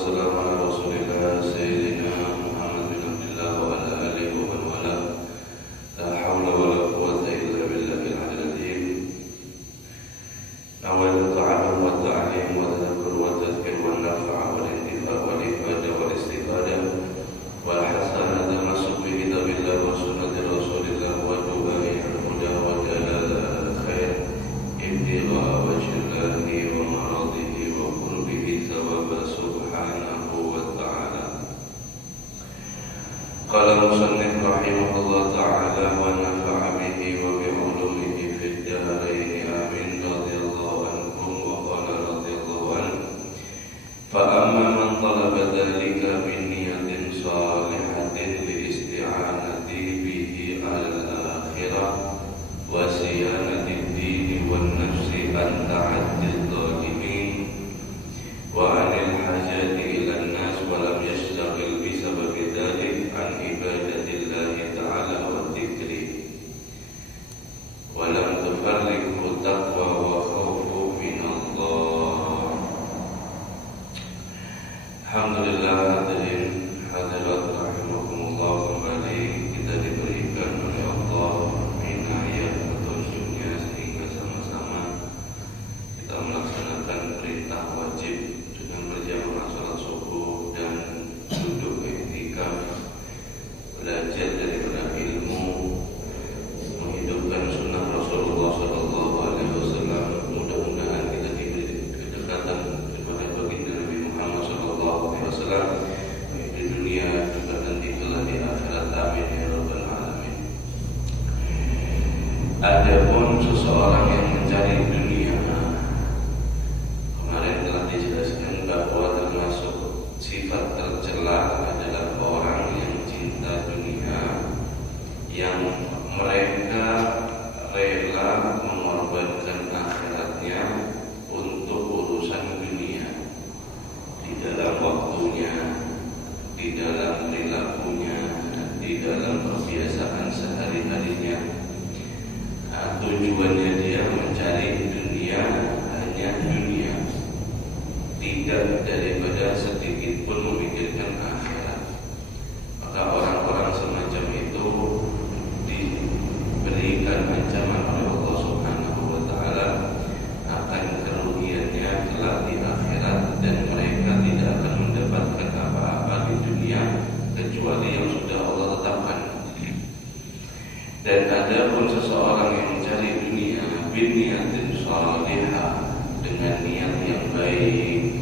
والسلام على رسول الله سيدنا محمد بن عبد الله وعلى آله ومن والاه. لا حول ولا قوة إلا بالله العلي العظيم. نويت التعلم والتعليم والتذكر والتذكير والنفع والانتفاع والإفادة والاستفادة والحث على التمسك بكتاب الله وسنة رسول الله والدعاء إلى الهدى والدلالة على الخير ابتغاء وجه الله ومرضه وقربه ثواب سبحانه وتعالى. قال المصنف رحمه الله تعالى ونفع به وبعلومه في الدارين آمين رضي الله عنكم. وقال رضي الله عنه فأما من طلب ذلك بنية صالحة لاستعانة به على الآخرة وصيانة الدين والنفس عن تعدي الظالمين وعن الحاجة إلى الناس ولم يشتغل بسبب ذلك عن عبادة الله تعالى والذكر ولم تفرقه التقوى وخوف من الله. Alhamdulillah, hadirin hadirat rahimakumullah, kembali kita diberikan oleh Allah inayah petunjuknya sehingga sama-sama kita melaksanakan perintah wajib dengan berjamaah salat subuh dan duduk iktikaf, belajar daripada ilmu, menghidupkan sunnah Rasulullah sallallahu alaihi wasallam. Mudah-mudahan kita diberi kedekatan kepada baginda Nabi Muhammad sallallahu alaihi wasallam di dunia juga nanti kelak di akhirat. Amin ya rabbal alamin. Adapun seseorang yang mencari dunia, kemarin telah dijelaskan bahwa termasuk sifat tercela adalah orang yang cinta dunia, yang mereka rela mengorbankan akhiratnya untuk urusan dunia, di dalam waktunya, di dalam perilakunya, di dalam kebiasaan sehari-harinya. Tujuannya dia mencari dunia, hanya dunia, tidak daripada sedikit pun memikirkan akhirat. Maka orang-orang semacam itu diberikan ancaman oleh Allah Subhanahu wa taala akan kerugiannya kelak di akhirat, dan mereka tidak akan mendapatkan apa-apa di dunia kecuali yang sudah Allah tetapkan. Dan ada pun seseorang yang mencari dunia biniyatin salihah, dengan niat yang baik,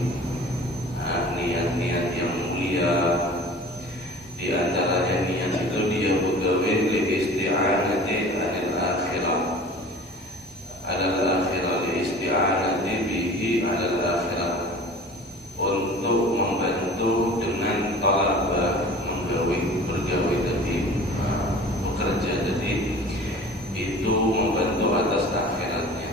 niat-niat yang mulia. Di antaranya niat itu dia begawe li isti'anati anil akhirah, alal akhirah, li isti'anati bihi alal akhirah, untuk membantu dengan talabah, bergawe tadi, bekerja tadi itu membantu atas akhiratnya.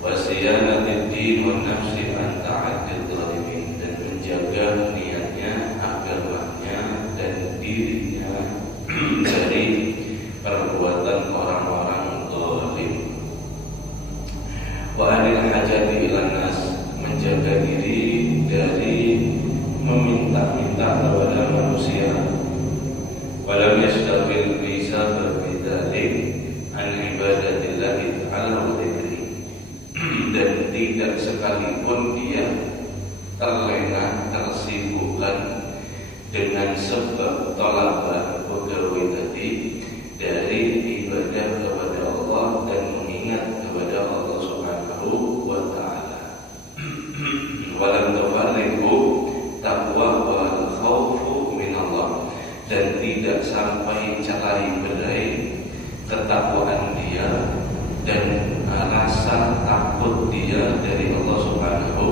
Wasiyanatid din wa nafsi an ta'addid zalimin, dan menjaga niatnya, agamanya dan dirinya dari perbuatan orang-orang zalim. Wa anil hajati ilan nas, menjaga diri dari meminta-minta kepada manusia. Walam yashtagil bisa berbidalik an ibadatillahi ta'ala wa dzikri, dan tidak sekalipun dia terlena, tersibukkan dengan sebab talabah pegawai tadi dari ibadah kepada Allah dan mengingat kepada Allah Subhanahu wa taala. Walam tufarriqu taqwa wal khaufu min Allah, dan tidak sampai celai berai ketakwaan dia dan rasa takut dia dari Allah Subhanahu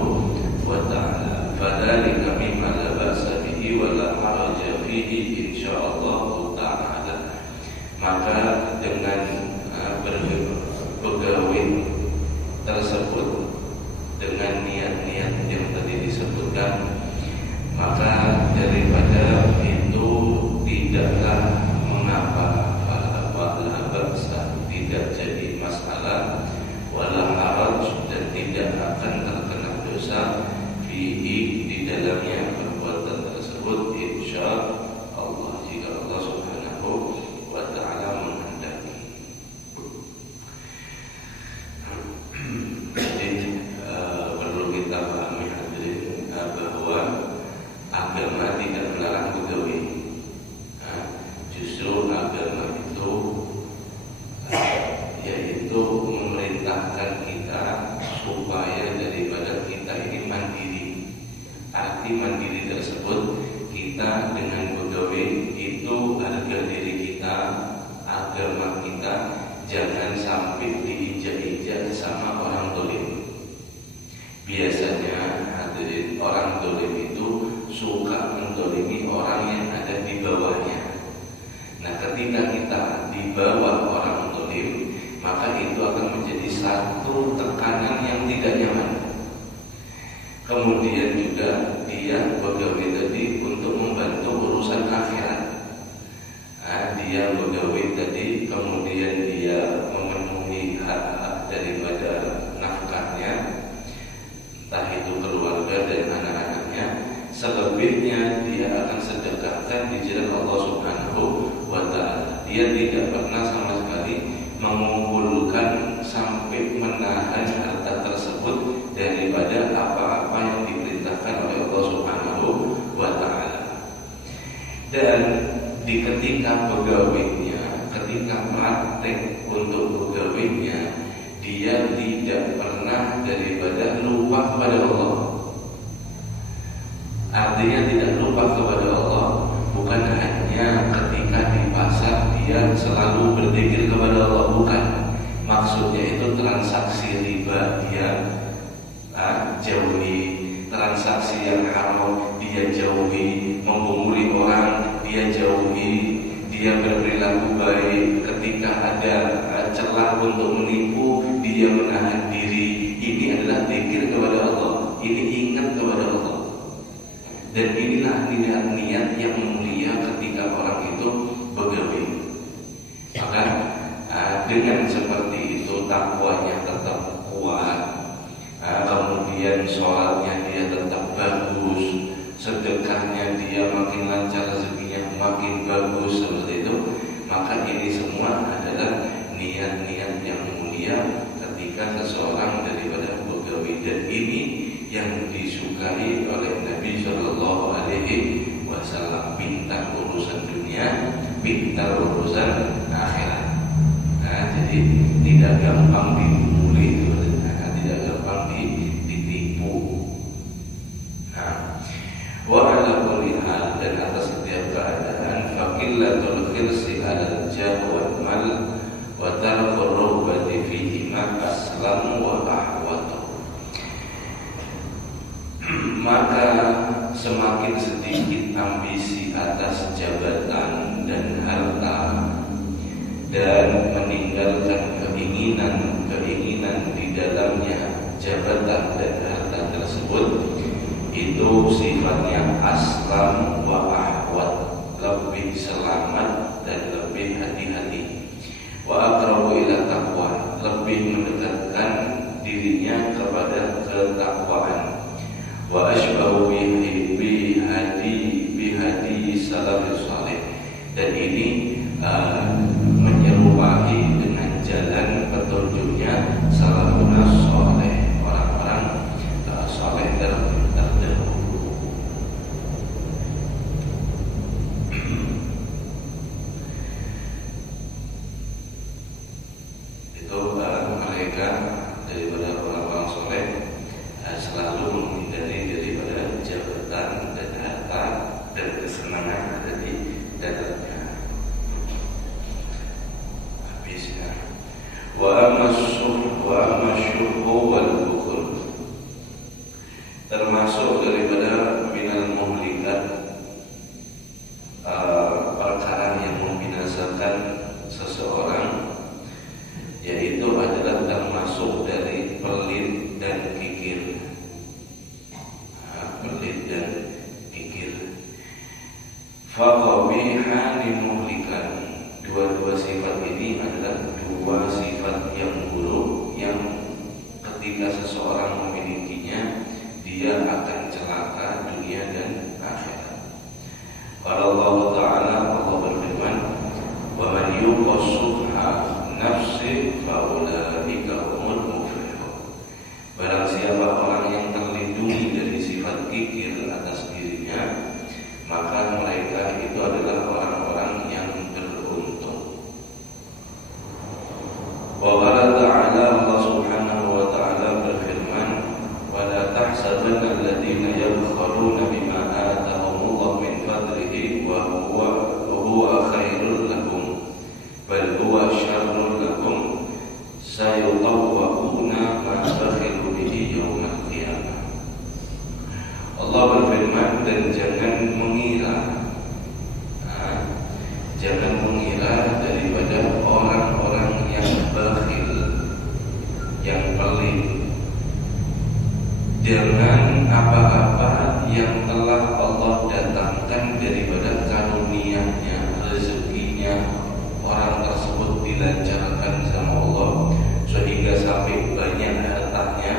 wa taala. Fadzalika mimma la ba'sa bihi wa la haraja fihi insyaallah taala. Maka dengan pegawai tersebut, dengan niat-niat yang tadi disebutkan, maka daripada itu tidaklah mengapa, wala ba'sa, tidak jadi masalah, wala haraj, dan tidak akan terkena dosa fihi, di dalamnya taati mandiri tersebut, kita dengan begawi itu harga diri kita, agama kita jangan sampai diinjak-injak sama orang dolim. Biasanya hadirin, orang dolim itu suka mendolimi orang yang ada di bawahnya. Nah, ketika kita di bawah orang dolim, maka itu akan menjadi satu tekanan yang tidak nyaman. Kemudian juga dia begawi tadi untuk membantu urusan akhirat. Nah, dia begawi tadi, kemudian dia memenuhi hak-hak daripada nafkahnya, entah itu keluarga dan anak-anaknya. Selebihnya dia akan sedekahkan di jalan Allah Subhanahu wa Ta'ala. Dia tidak pernah sama sekali mengumpulkan sampai menahan harta tersebut daripada apa-apa yang diperintahkan oleh Allah Subhanahu wa Ta'ala. Dan di ketika pegawainya, ketika praktek untuk pegawainya, dia tidak pernah daripada lupa kepada Allah. Artinya tidak lupa kepada Allah bukan hanya ketika di pasar dia selalu berzikir kepada Allah, bukan. Maksudnya itu transaksi riba dia jauhi, transaksi yang haram dia jauhi, membunguli orang dia jauhi, dia berperilaku baik. Ketika ada celah untuk menipu, dia menahan diri. Ini adalah zikir kepada Allah, ini ingat kepada Allah. Dan inilah niat-niat yang mulia ketika orang itu begawi. Maka dengan seperti itu takwanya tetap kuat, kemudian sholatnya dia tetap bagus, sedekahnya dia makin lancar, rezekinya makin bagus, seperti itu. Maka ini semua adalah niat-niat yang mulia ketika seseorang daripada begawi. Dan ini yang disukai oleh Nabi Shallallahu Alaihi Wasallam. Pintar urusan dunia, pintar urusan akhirat. Nah, jadi tidak gampang dibuli, tidak gampang ditipu. Nah, wa ala kulli hal, dan atas setiap keadaan, faqillatul khirsi alal jah wal mal wa tarqur rubbati fihi ma aslamu wa ahwatu. Maka semakin sedikit ambisi atas jabatan dan harta, dan meninggalkan keinginan di dalamnya jabatan dan harta tersebut, itu sifatnya aslam wa ahwat, lebih selamat dan lebih hati-hati. Wa aqrabu ila taqwa, lebih mendekatkan dirinya kepada ketakwaan. Wa ashbahu bihadi salafus salih, dan ini menyerupai dengan jalan petunjuknya salafun salih, orang-orang saleh terdahulu. Itu mereka daripada orang-orang saleh selalu menghindari daripada jabatan dan harta dan kesenangan ada di dalamnya. Habisnya wa amasyuh wal bukhul, termasuk daripada minal muhlikat, perkara yang membinasakan seseorang, yaitu adalah termasuk dari pelit dan kikir. Pelit dan kikir. Faqabihani muhlikan, dua-dua sifat ini adalah dua sifat yang buruk yang ketika seseorang memilikinya dia akan celaka dunia dan akhirat. Qala Allah Ta'ala, Allah berfirman, wa man yuqashsha nafsi fa ulaika humul muflihun. Barang siapa orang yang terlindungi dari sifat kikir atas dirinya, maka mereka itu adalah orang-orang yang beruntung. Wa qala ta'ala, Allah Subhanahu wa ta'ala berfirman, dan jangan mengira, jangan mengira daripada orang-orang yang bakhil, yang pelit dengan apa-apa yang telah Allah datangkan daripada karunia-Nya, rezekinya. Orang tersebut dilancarkan sama Allah sehingga sampai banyak hartanya,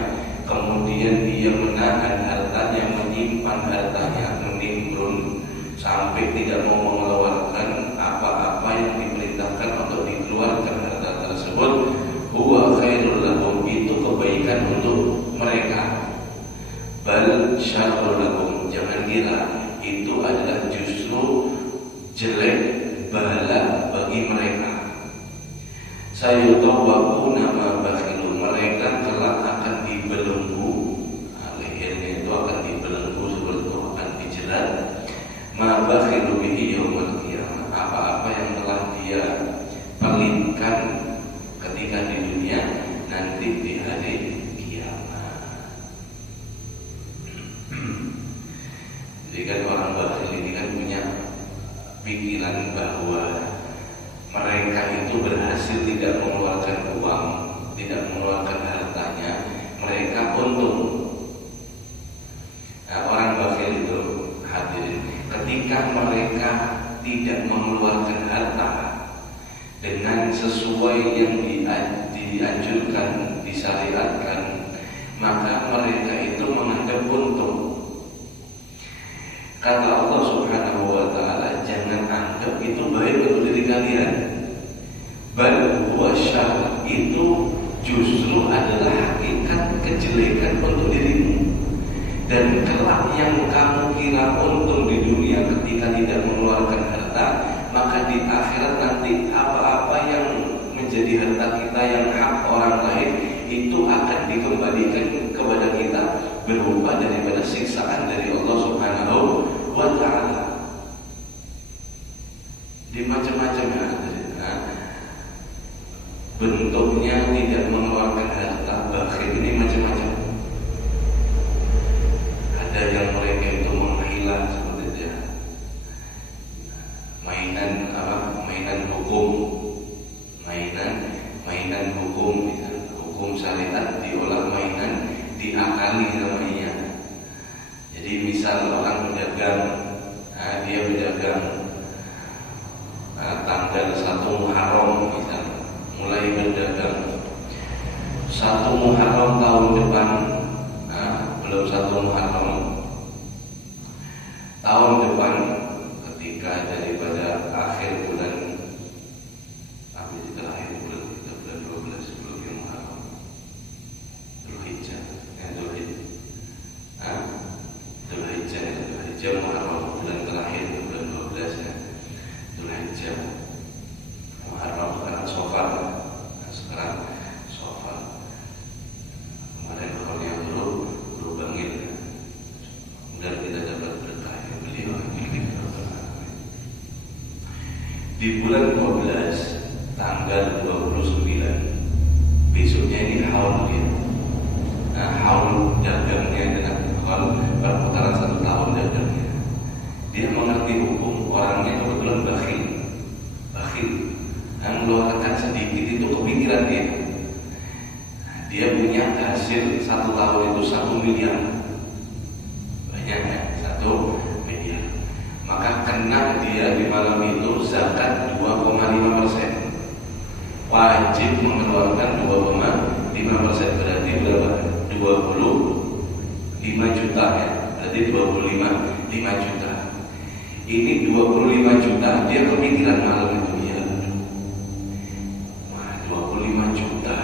kemudian dia menahan hartanya, menyimpan hartanya, menimbrun sampai tidak mau mengeluarkan apa-apa yang diperintahkan untuk dikeluarkan harta tersebut. Huwa khairul lahum, itu kebaikan untuk mereka. Bal syarrul lahum, jangan kira itu adalah justru jelek, bala bagi mereka. Sayutawwaquna ma bakhilu, mereka kelak akan dibelenggu, lehernya itu akan dibelenggu seperti itu, akan dijerat. Ma bakhilu bihi yaumil qiyamah, apa-apa yang telah dia pelitkan ketika di dunia, nanti di hari kiamat. Jadi kan orang bakhil ini kan punya pikiran bahwa mereka itu berhasil tidak mengeluarkan uang, tidak mengeluarkan hartanya, mereka untung. Nah, orang bakhil itu hadirin, ketika mereka tidak mengeluarkan harta dengan sesuai yang dianjurkan, disyariatkan, maka mereka itu menganggap untung. Kata Allah Subhanahu wa ta'ala, jangan anggap itu baik untuk diri kalian. Bal huwa syarr, itu justru adalah hakikat kejelekan untuk dirimu. Dan kelak yang kamu kira untung di dunia ketika tidak mengeluarkan harta, maka di akhirat nanti apa-apa yang menjadi harta kita yang hak orang lain itu akan dikembalikan kepada kita berupa daripada siksaan dari Allah Subhanahu wa ta'ala. Di macam-macam bentuknya tidak mengeluarkan harta bakhil ini macam-macam. Ada yang mereka itu menghilang seperti itu, mainan hukum, mainan hukum, hukum syariat diolah mainan, diakali namanya. Jadi misal orang berdagang, dia berdagang tanggal 1 Muharram misalnya, mulai berdagang 1 Muharram tahun depan, belum 1 Muharram tahun depan, ketika daripada akhir bulan, akhir bulan 12 sebelum Muharram, Dzulhijjah, Dzulhijjah Muharram, bulan terakhir bulan 12 ya, Dzulhijjah, Muharram, sekarang Safar, sekarang Safar. Kemarin kalau yang dulu bangil, kemudian kita dapat berkah yang beliau. Di bulan 12 tanggal 29 besoknya ini haul ya. Nah, haul dagangnya dengan haul perputaran 1 tahun dagangnya. Dia mengerti hukum, orangnya kebetulan bakhil. Mengeluarkan sedikit itu kepikiran dia. Dia punya hasil 1 tahun itu 1 miliar. Banyak ya, 1 miliar. Maka kena dia di malam itu zakat 2,5%. Wajib mengeluarkan 2,5%, berarti berapa? 25 juta ya. Berarti 25 juta. Ini 25 juta dia kepikiran malam itu. 25 juta,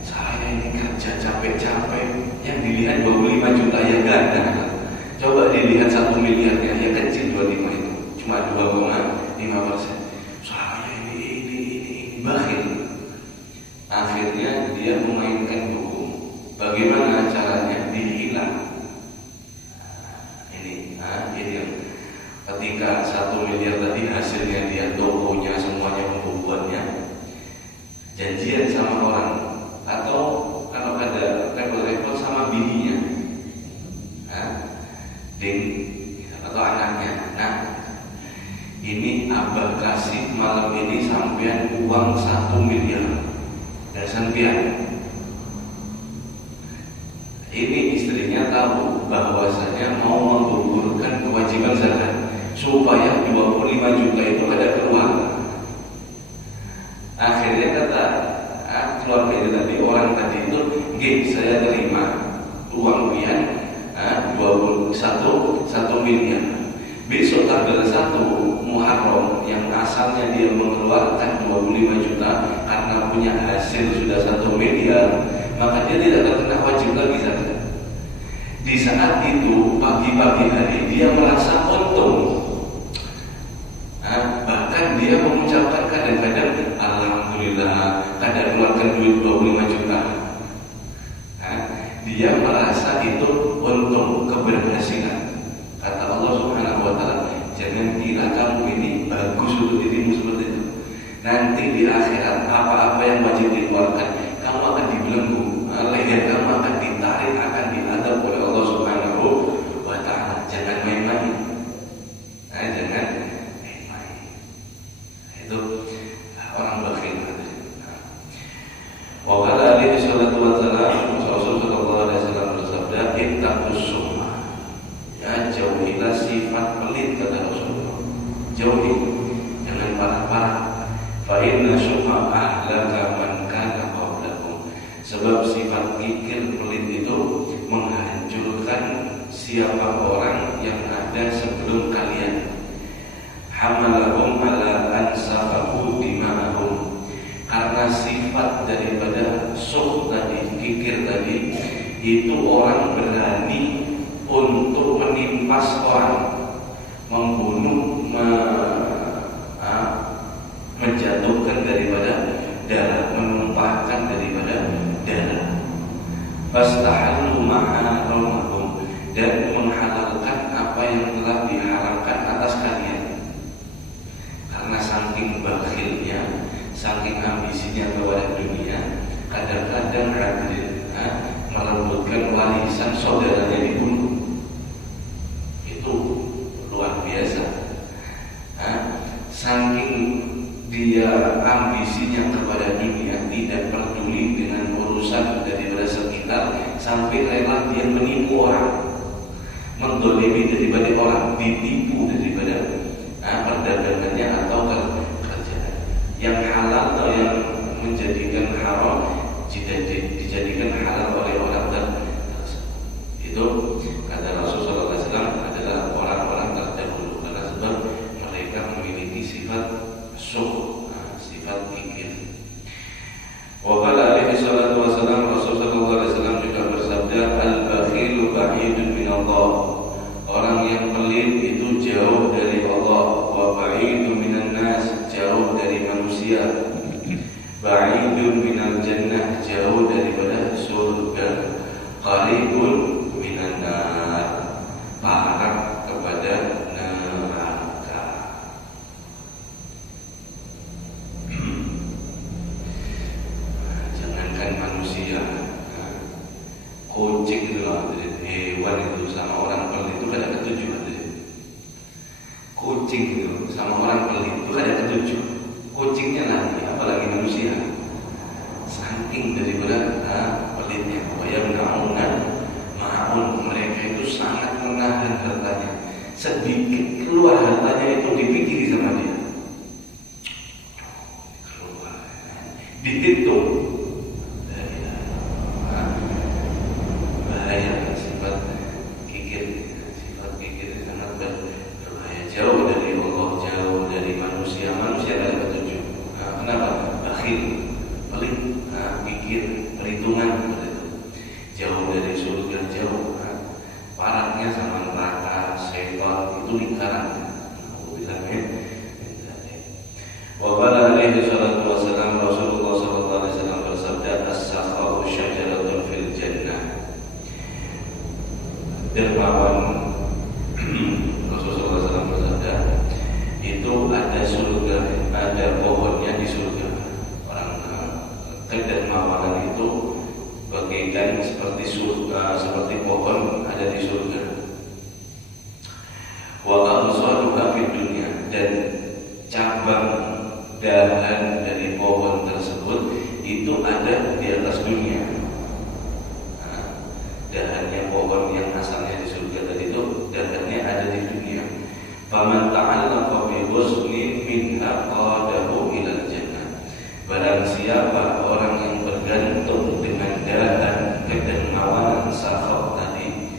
saya ini kerja capek-capek, yang dilihat 25 juta ya ganda. Coba dilihat 1 miliarnya, ya kecil 25 itu, cuma 2,5%. Saya ini bakhil. Akhirnya dia memainkan hukum. Bagaimana caranya? Dihilang. Ini yang ketika 1 miliar tadi hasilnya dia tokonya semuanya pembukuannya, janjian sama orang, atau kalau ada repot-repot sama bininya, ding, atau anaknya. Nah, ini abah kasih malam ini sampean uang 1 miliar. Dan sampean ini istrinya tahu bahwasanya mau menggugurkan kewajiban zakat supaya 25 juta itu ada keluar. Akhirnya kata keluarga tadi, orang tadi itu, saya terima uang pian 1 miliar. Besok tanggal 1 Muharram yang asalnya dia mengeluarkan 25 juta karena punya hasil sudah 1 miliar, maka dia tidak terkena wajib lagi zakat. Di saat itu pagi-pagi hari dia merasa untung. Bahkan dia mengucapkan kadang-kadang alhamdulillah kada keluarkan duit 25 juta. Dia merasa itu untung, keberhasilan. Kata Allah Subhanahu wa taala, jangan kira kamu ini bagus untuk dirimu seperti itu. Nanti di akhirat apa-apa yang wajib dikeluarkan, kamu akan dibelenggu, leher kamu akan ditarik, akan diadab oleh Allah Subhanahu wa taala. Jangan main-main. Jangan main-main. Itu orang bakhil. Wa qala alaihi salatu wa salam, Rasul sallallahu alaihi wasallam bersabda, "Ittaqus summa." Ya, jauhilah sifat pelit, kata Rasulullah. Jauhi, jangan parah-parah. Fa inna summa ahlaka man kana qablakum. Sebab sifat kikir pelit itu menghancurkan siapa orang yang ada sebelum kalian. Hamalahum ala ansafahu dima'ahum. Karena sifat daripada sukh tadi, kikir tadi, itu orang berani untuk menimpas orang, membunuh, menjatuhkan daripada darah, menumpahkan daripada darah. Fastahallu ma'aramahum, dan menghalalkan apa yang telah diharamkan atas kalian. Karena saking bakhilnya, saking ambisinya kepada dunia, kadang-kadang hadirin merebutkan warisan saudaranya dibunuh. Itu luar biasa. Saking dia ambisinya kepada dunia, tidak peduli dengan urusan daripada sekitar, sampai rela dia menipu orang, mendolimi daripada orang, ditipu daripada perdagangannya atau kerjaan. Yang halal atau yang menjadikan haram dijadikan halal oleh orang tersebut. Itu kata Rasulullah SAW adalah orang-orang terdahulu, karena sebab mereka memiliki sifat sukh, sifat kikir. Wa qala alaihi salatu wasallam, Rasulullah SAW juga bersabda, al-bakhilu ba'idun min Allah. Orang yang pelit itu jauh dari Allah. Wa ba'idun minan nas, jauh dari manusia. Ba'idun minal jannah, jauh daripada surga. Qaribun minan nar, parah kepada neraka. Jangankan manusia, kucing itu lah, hewan itu sama orang pelit itu kada ketujuh. Kucing itu sama orang pelit itu kada ketujuh. Kucingnya lagi, apalagi manusia. Saking daripada pelitnya. Yang ma'un, mereka itu sangat menahan hartanya. Sedikit keluar hartanya itu dipikiri sama dia. Keluar, dihitung. Bahaya sifat kikir. Sifat kikir sangat berbahaya. Jauh dari Allah, jauh dari manusia. Manusia tidak ketujuh. Kenapa? Bakhil, pelit, pikir, perhitungan. Jauh dari surga, jauh. Paratnya sama neraka, setan, itu lingkaran. Wa qala alaihi salatu wasallam, Rasulullah sallallahu alaihi wasallam bersabda, as-sakha'u syajaratun fil jannah. Dermawan Rasulullah SAW bersabda, itu ada surga, ada pohonnya di surga. Orang kedermawanan itu bagaikan seperti surga, seperti pohon ada di surga. wa absaruha fid dunya, dan cabang dahan dari pohon tersebut itu ada di atas dunia. Dahannya pohon yang asalnya di surga tadi itu dahannya ada di dunia. Faman ta'allaqa bi ghusni minha qadahu ilal jannah. Barang siapa orang yang bergantung dengan dahan kedermawanan sakhab tadi,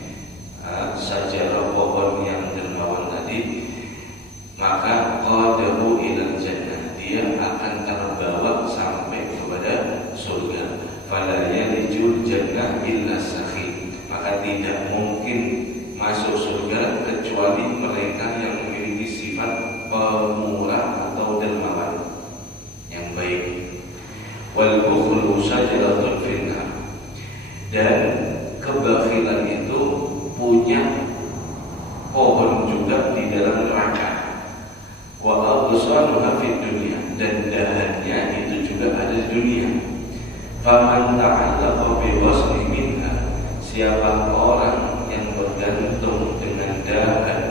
sajarah pohon yang dermawan tadi, maka qadahu ilal jannah, dia akan terbawa sampai kepada surga. Fala yalijul jannah illa sakhi, maka tidak mungkin masuk surga kecuali mereka yang memiliki sifat pemurah atau dermawan yang baik. Wal bukhlu syajaratul finnar, dan kebakhilan itu punya pohon juga di dalam neraka. Wa absaruha fid dunya, dan dahannya itu juga ada di dunia. Faman ta'allaqa bi wasni minha, siapa orang yang bergantung dengan dahan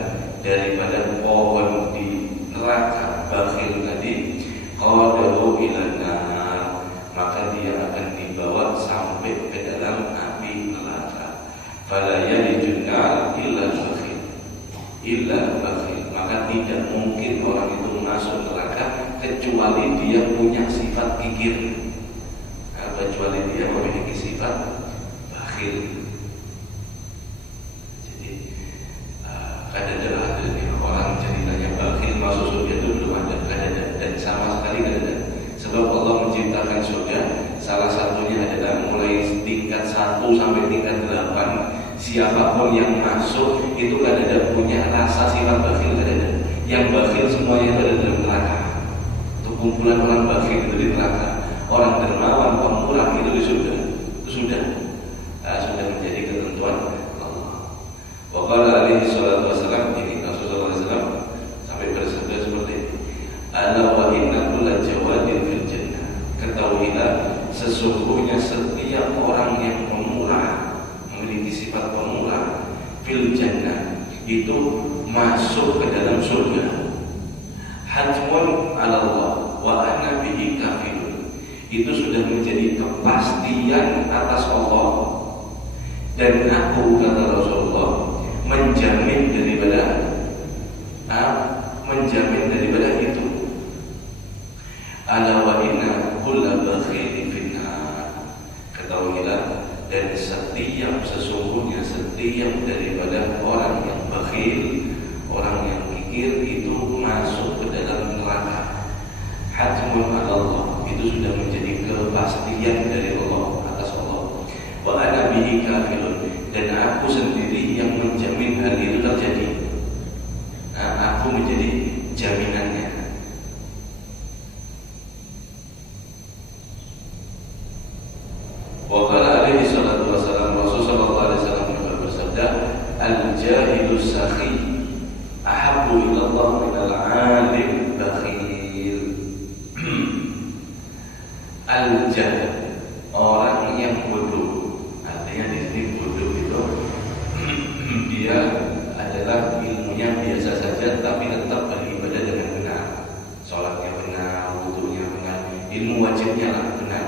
daripada pohon di neraka bakhil tadi, qadahu ilan nar, maka dia akan dibawa sampai ke dalam api neraka. Fala yalijun nar illa bakhil, maka tidak mungkin orang itu masuk neraka kecuali dia punya sifat kikir, kecuali dia memiliki sifat bakhil. Kadang-kadang ada orang ceritanya bakhil masuk surga itu belum ada, kadang-kadang, dan sama sekali kadang-kadang. Sebab Allah menciptakan surga, salah satunya adalah mulai tingkat 1 sampai tingkat 8. Siapapun yang masuk itu kadang-kadang punya rasa sifat bakhil kadang-kadang. Yang bakhil semuanya itu ada dalam neraka. Itu kumpulan orang bakhil itu di neraka. Orang dermawan, pemurah itu di surga. Itu sudah menjadi ketentuan Allah. Wa qala alaihi salatu wassalam, ini Rasulullah SAW sampai bersabda seperti ini, ala wa inna kulla jawadin fil jannah, ketahuilah sesungguhnya setiap orang yang pemurah, memiliki sifat pemurah, fil jannah, itu masuk ke dalam surga. Hatmun ala Allah wa ana bihi kafirun, itu sudah menjadi kepastian atas Allah, dan aku, kata Rasulullah, menjamin daripada itu. Ala wa inna kulla bakhilin finnar, ketahuilah, dan sesungguhnya setiap daripada orang yang bakhil, orang yang kikir, itu masuk ke dalam neraka. Hatmun ala Allah, itu sudah menjadi kepastian dari Allah, atas Allah. Wa ana bihi kafirun, dan aku sendiri yang menjamin hal itu terjadi. Aku menjadi jaminannya. Wa qala alaihi salatu wassalam, Rasulullah sallallahu alaihi wasallam juga bersabda, al-jahilu sakhi ahabbu ila Allah min al-alim bakhil. Al-jahil, orang yang bodoh, artinya di sini bodoh itu dia adalah ilmunya biasa saja tapi tetap beribadah dengan benar, sholatnya benar, wudunya benar, ilmu wajibnya lah benar.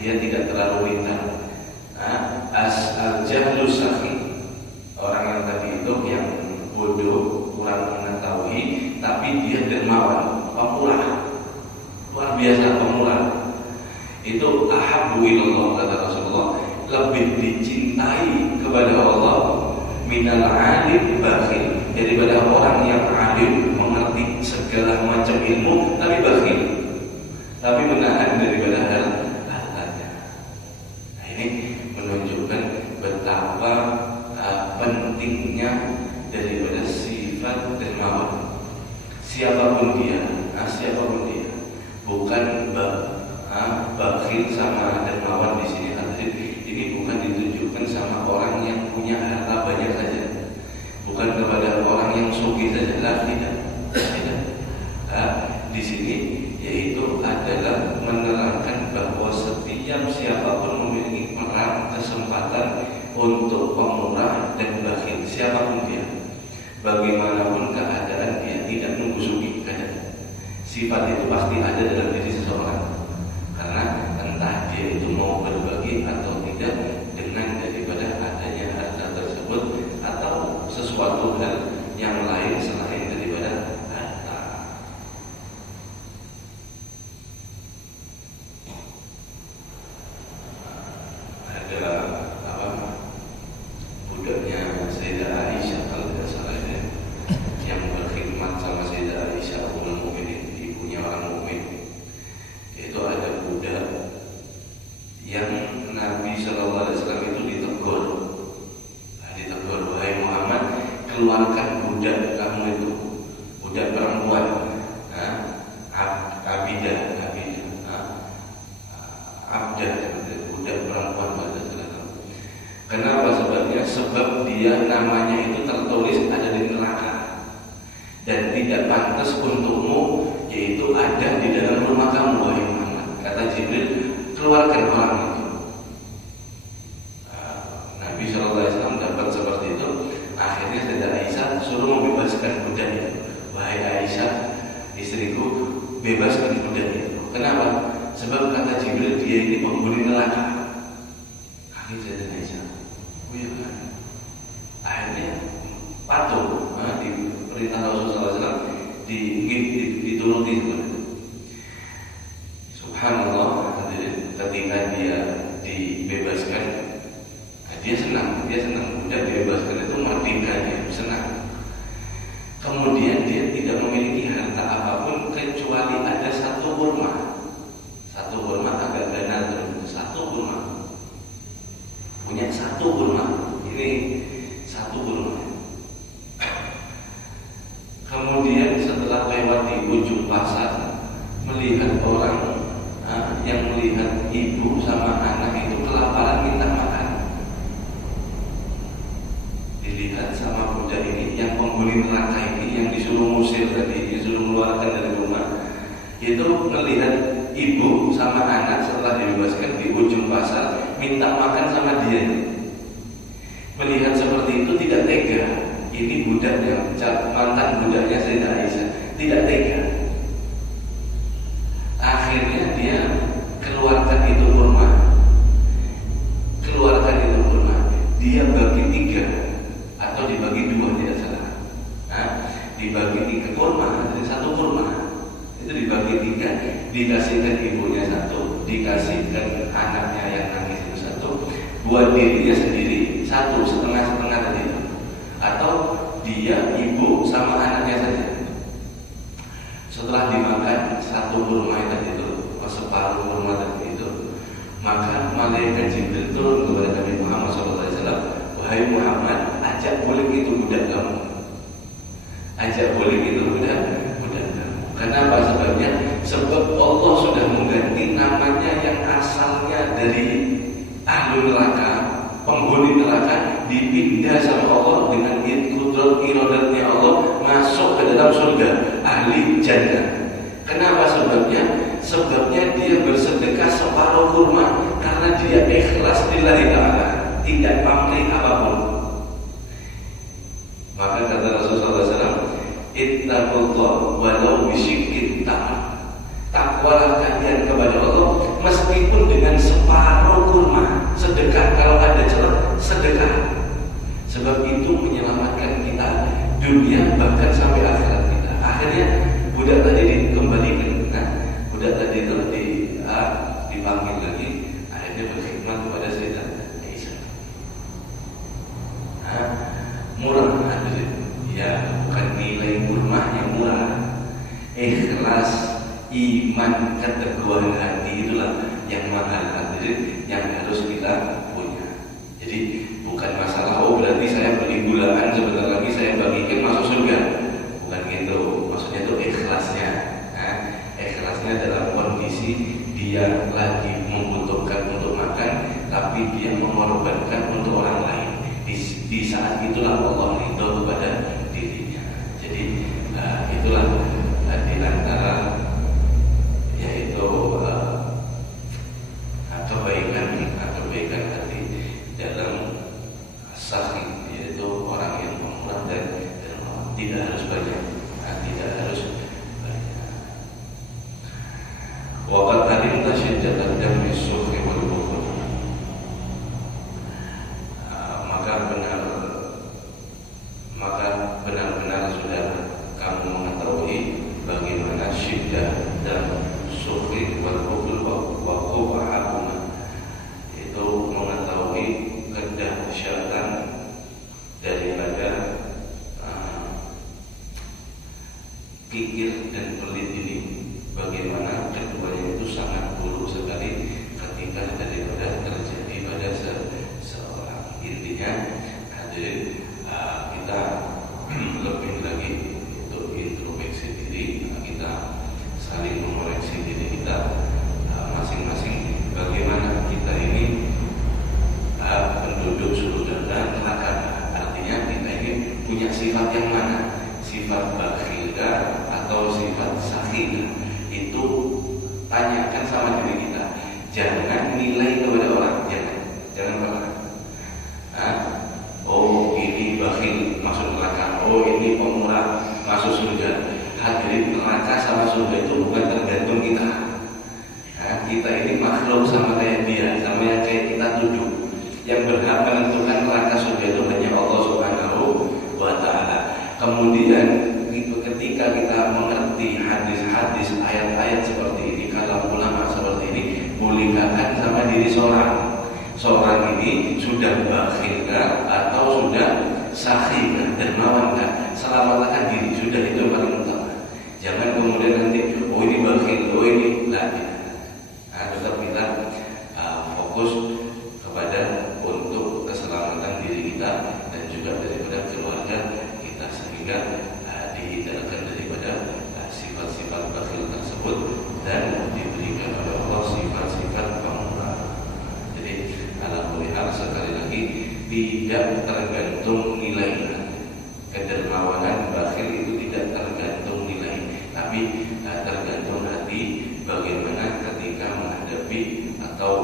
Dia tidak terlalu lintar. Al-jahlu sakhi, orang yang tadi itu yang bodoh, kurang mengetahui, tapi dia dermawan, pemurah, luar biasa pemurah. Itu ahabbu ilallah, kata Rasulullah, lebih dicintai kepada Allah minal alim bakhil, daripada orang yang alim, mengerti segala macam ilmu tapi bakhil, tapi menahan daripada hartanya. Nah, ini menunjukkan betapa pentingnya daripada sifat dermawan. Siapapun dia, bukan bakhil sama dermawan di sini. Ini bukan ditujukan sama orang yang punya harta banyak saja, bukan kepada orang yang sugih saja, tidak. Di sini yaitu adalah menerangkan bahwa setiap siapapun memiliki peran, kesempatan untuk pemurah dan bakhil, siapapun dia. Bagaimanapun keadaan dia tidak mengkusuki keadaan. Sifat itu pasti ada dalam diri seseorang. Karena entah dia itu mau berbagi atau tidak dengan daripada adanya harta tersebut atau sesuatu hal yang lain selain daripada harta. Ada budaknya Sayyidah Aisyah kalau tidak salah ini, yang berkhidmat sama Sayyidah Aisyah Ummul Mukminin, ibunya orang mukmin. Itu ada budak yang Nabi Shallallahu Alaihi Wasallam itu ditegur, wahai Muhammad, keluarkan budak kamu itu, budak perempuan, Abidah, Abdah, budak perempuan pada saat. Kenapa sebabnya? Sebab dia namanya itu tertulis ada di neraka dan tidak pantas untukmu, yaitu ada di dalam rumah kamu, wahai Muhammad. Kata Jibril, keluarkan orang itu. Nabi SAW dapat seperti itu. Akhirnya Sayyidah Aisyah suruh membebaskan budak itu. Wahai Aisyah, istriku, bebaskan budak itu. Kenapa? Sebab kata Jibril, dia ini penghuni neraka. Kaget Sayyidah Aisyah. Oh iya kan? Akhirnya patuh di perintah Rasulullah SAW, dituruti seperti itu. Subhanallah, ketika dia dibebaskan, dia senang budak dibebaskan itu merdeka, dia senang. Kemudian dia tidak memiliki harta apapun kecuali ada satu kurma agak ganas, satu kurma, punya satu kurma, ini satu kurma. Kemudian setelah lewat di ujung pasar, melihat orang yang melihat ibu sama anak itu kelaparan minta makan. Dilihat sama budak ini yang penghuni neraka ini, yang disuruh musir tadi, disuruh mengeluarkan dari rumah, itu melihat ibu sama anak setelah dibebaskan di ujung pasar minta makan sama dia. Melihat seperti itu tidak tega. Ini budaknya, mantan budaknya Sayyidah Aisyah, tidak tega. Akhirnya dia keluarkan itu kurma. Dia bagi 3 atau dibagi 2, tidak salah. Dibagi 3 kurma, jadi satu kurma itu dibagi 3, dikasihkan ibunya 1, dikasihkan anaknya yang nangis itu 1, buat dirinya sendiri 1, setengah-setengah tadi itu. Atau dia, ibu sama anaknya saja. Setelah dimakan 1 kurma tadi itu, separuh kurma tadi itu, maka malaikat Jibril turun kepada Nabi Muhammad SAW. Wahai Muhammad, ajak balik itu budak kamu. Ajak balik itu budak kamu. Kenapa sebabnya? Sebab Allah sudah mengganti namanya yang asalnya dari ahli neraka, penghuni neraka, dipindah sama Allah dengan kudrat iradatnya Allah masuk ke dalam surga, ahli jannah. Kenapa sebabnya? Sebabnya dia bersedekah separuh kurma karena dia ikhlas lillahi ta'ala, tidak pamrih apapun. Maka kata Rasulullah SAW, ittaqullah walau bisyikkin tamr. Takwalah kalian kepada Allah meskipun dengan separuh kurma. Sedekah, kalau ada celah, sedekah. Sebab itu menyelamatkan kita dunia bahkan sampai akhirat kita. Akhirnya budak tadi dikembalikan. Budak tadi itu dipanggil lagi, akhirnya berkhidmat kepada Sayyidah Aisyah. Murah hadirin, ya bukan nilai kurma yang murah, ikhlas, iman, keteguhan hati, itulah yang mahal hadirin, yang harus kita punya. Jadi bukan masalah berarti saya beli bulan sebentar lagi saya bagikan masuk surga, bukan gitu. Maksudnya itu ikhlasnya. Ikhlasnya dalam kondisi dia lagi membutuhkan untuk makan, tapi dia mengorbankan untuk orang lain. Di saat itulah Allah ridho kepada dirinya. Jadi itulah di antara yaitu tidak harus banyak, tidak harus banyak. Waqad alimta syiddatal dammi sukhi wal bukhul. Maka benar-benar sudah kamu mengetahui bagaimana syiddah dan sukhi wal bukhul wa qubahahuma, itu mengetahui kedahsyatan daripada kikir dan pelit ini, bagaimana keduanya itu sangat buruk sekali ketika daripada terjadi pada seorang. Intinya hadirin, kita lebih lagi untuk introspeksi diri, kita saling mengoreksi diri kita masing-masing, bagaimana kita ini penduduk surga dan neraka. Artinya kita ini punya sifat yang mana? Sifat bakhilkah atau sifat sakhiyah? Itu tanyakan sama diri kita. Jangan nilai kepada orang, jangan pernah. Oh ini bakhil masuk neraka, oh ini pemurah masuk surga. Hadirin, neraka sama surga itu bukan tergantung kita. Kita ini makhluk sama kayak dia, sama yang kayak kita tuduh. Yang berhak menentukan neraka surga itu hanya Allah Subhanahu wa Ta'ala. Kemudian ketika kita mengerti hadis-hadis, ayat-ayat seperti ini, kalam ulama seperti ini, bolehkan sama diri seorang ini sudah bakhilkah atau sudah sakhiyah, dermawankah? Selamatkan diri, sudah, itu yang paling utama. Jangan kemudian nanti oh ini bakhil, oh ini lagi. Tetap kita fokus kepada untuk keselamatan diri kita dan juga daripada keluarga kita, sehingga dihindarkan daripada sifat-sifat bakhil tersebut dan diberikan oleh Allah sifat-sifat pemurah. Jadi alhamdulillah, sekali lagi, tidak tergantung nilai. Kedermawanan bakhil itu tidak tergantung nilai, tapi tergantung hati bagaimana ketika menghadapi atau